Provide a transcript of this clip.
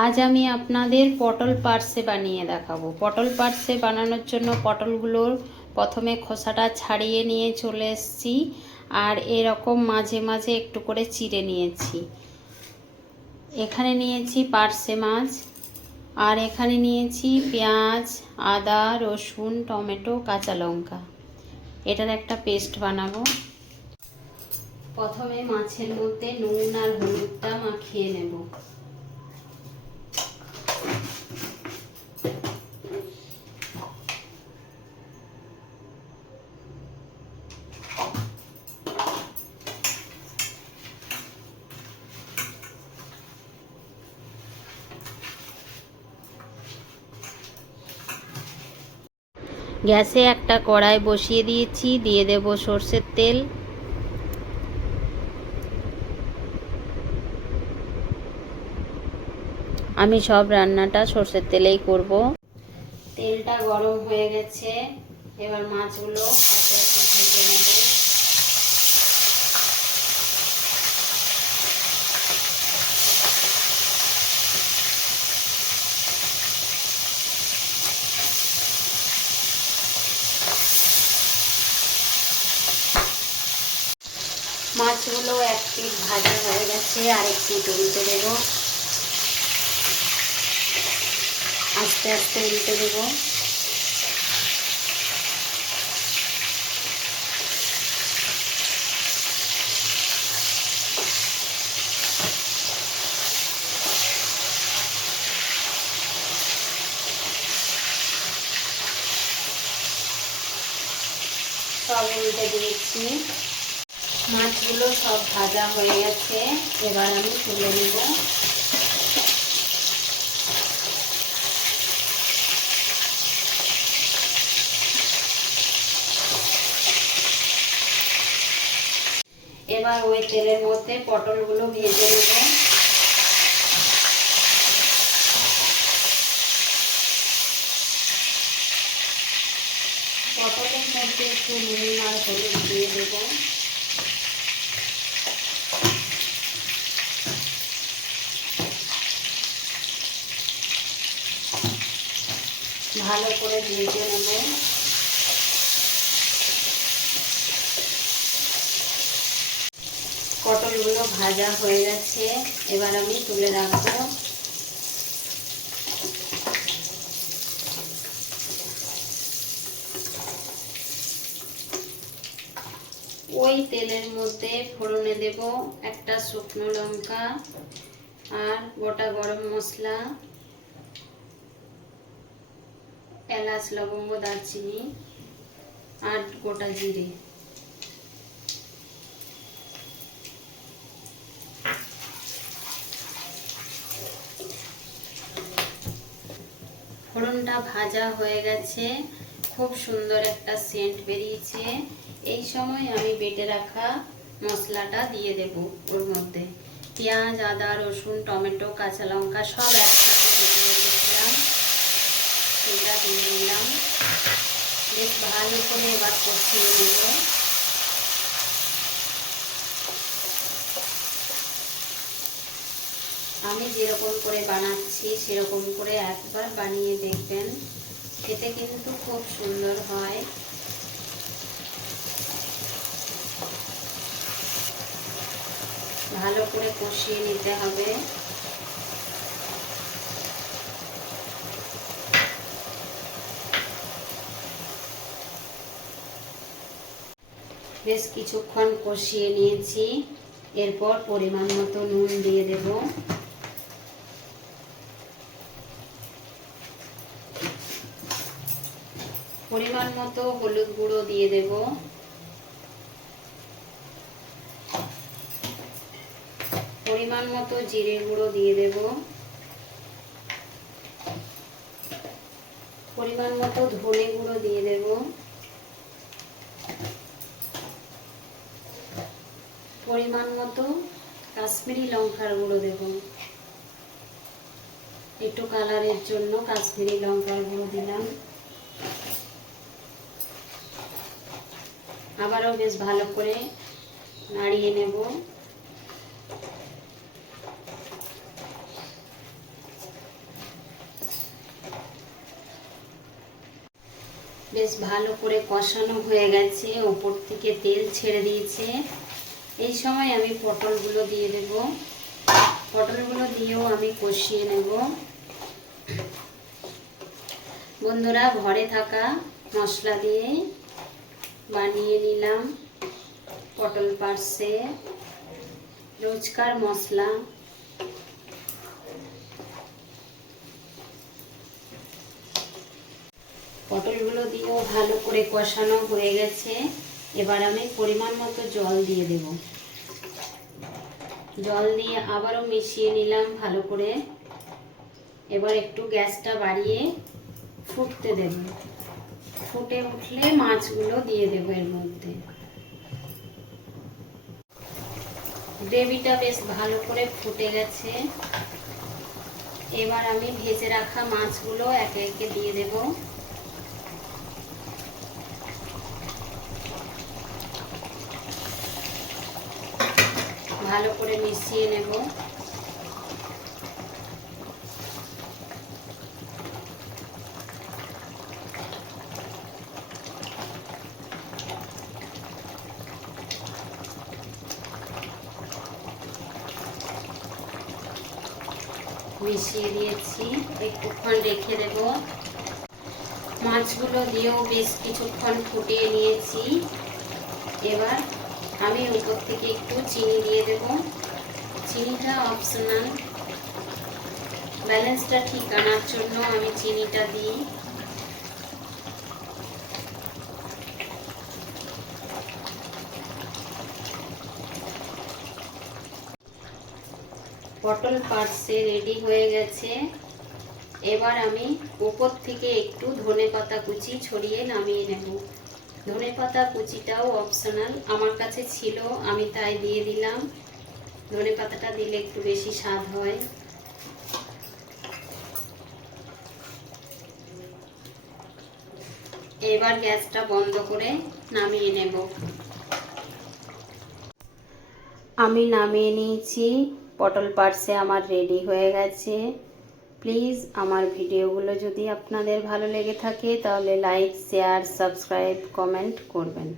আজ আমি আপনাদের পটল পার্সে বানিয়ে দেখাবো। পটল পার্সে বানানোর জন্য পটলগুলোর প্রথমে খোসাটা ছাড়িয়ে নিয়ে চলে এসেছি আর এরকম মাঝে মাঝে একটু করে চিড়ে নিয়েছি। এখানে নিয়েছি পার্সে মাছ আর এখানে নিয়েছি পেঁয়াজ, আদা, রসুন, টমেটো, কাঁচা লঙ্কা। এটার একটা পেস্ট বানাবো। প্রথমে মাছের মধ্যে নুন আর হলুদটা মাখিয়ে নেব। গ্যাসে একটা কড়াই বসিয়ে দিয়েছি, দিয়ে দেব সর্ষের তেল। আমি সব রান্নাটা সর্ষের তেলেই করব। তেলটা গরম হয়ে গেছে, এবার মাছগুলো হাতে হাতে ভেজে নেব মাছগুলো এক পিঠ ভাজা হয়ে গেছে আরেক পিঠ উল্টে দেবো আস্তে আস্তে উল্টে দেবো সব উল্টে দিয়েছি। মাছগুলো সব ভাজা হয়ে গেছে। এবার আমি তুলে নেব। এবার ওই তেলের মধ্যে পটলগুলো ভেজে নেব। পটলের মধ্যে একটু নুন আর হলুদ দিয়ে দেবো। ভালো করে ভেজে নেব। পটলগুলো ভাজা হয়ে গেছে, এবার আমি তুলে রাখব। ওই তেলের মধ্যে ফোড়নে দেব একটা শুকনো লঙ্কা আর গোটা গরম মশলা। এলাচ, লবঙ্গ, দারচিনি আর গোটা জিরে। ফোড়নটা ভাজা হয়ে গেছে। খুব সুন্দর একটা সেন্ট বেরিয়েছে। এই সময় আমি বেটে রাখা মশলাটা দিয়ে দেব ওর মধ্যে। পেঁয়াজ, আদা, রসুন, টমেটো, কাঁচা লঙ্কা সব একসাথে সেটা দিয়ে দিলাম বেশ ভালো করে এবার কষিয়ে নেব আমি যেরকম করে বানাচ্ছি, সেরকম করে একবার বানিয়ে দেখবেন। খেতে কিন্তু খুব সুন্দর হয়। ভালো করে কষিয়ে নিতে হবে। বেশ কিছুক্ষণ কষিয়ে নিয়েছি। এরপর পরিমাণ মতো নুন দিয়ে দেব। পরিমাণ মতো হলুদ গুঁড়ো দিয়ে দেব। পরিমাণ মতো জিরে গুঁড়ো দিয়ে দেব। পরিমাণ মতো ধনে গুঁড়ো দিয়ে দেব। পরিমাণ মতো কাশ্মীরি লঙ্কার গুঁড়ো দেব। একটু কালারের জন্য কাশ্মীরি লঙ্কার গুঁড়ো দিলাম। আবারও বেশ ভালো করে নাড়িয়ে নেব। বেশ ভালো করে কষানো হয়ে গেছে, ওপর থেকে তেল ছেড়ে দিয়েছে। এই সময় আমি পটলগুলো দিয়ে দেব। পটলগুলো দিয়েও আমি কষিয়ে নেব। বন্ধুরা, ঘরে থাকা মশলা দিয়ে বানিয়ে নিলাম পটল পার্সে। রোজকার মশলা। পটলগুলো দিয়েও ভালো করে কষানো হয়ে গেছে। এবার আমি পরিমাণ মতো জল দিয়ে দেব। জল দিয়ে আবারও মিশিয়ে নিলাম ভালো করে। এবার একটু গ্যাসটা বাড়িয়ে ফুটতে দেব। ফুটে উঠলে মাছগুলো দিয়ে দেবো এর মধ্যে। গ্রেভিটা বেশ ভালো করে ফুটে গেছে। এবার আমি ভেজে রাখা মাছগুলো একে একে দিয়ে দেব। ভালো করে মিশিয়ে নেব। মিশিয়ে দিয়েছি, একটুক্ষণ রেখে দেব। মাছগুলো দিয়েও বেশ কিছুক্ষণ ফুটিয়ে নিয়েছি। এবার আমি উপর থেকে একটু চিনি দিয়ে দেব। চিনিটা অপশনাল ব্যালেন্সটা ঠিক আনার জন্য আমি চিনিটা দিই। পটল পার্সে রেডি হয়ে গেছে। এবার আমি উপর থেকে একটু ধনে পাতা কুচি ছড়িয়ে নামিয়ে নেব। ধনে পাতা কুচিটাও অপশনাল আমার কাছে ছিল, আমি তাই দিয়ে দিলাম। ধনে পাতাটা দিলে একটু বেশি স্বাদ হয়। এবার গ্যাসটা বন্ধ করে নামিয়ে নেব। আমি নামিয়ে নিয়েছি, পটল পার্সে আমার রেডি হয়ে গেছে। প্লিজ আমার ভিডিওগুলো যদি আপনাদের ভালো লেগে থাকে তাহলে লাইক শেয়ার সাবস্ক্রাইব কমেন্ট করবেন।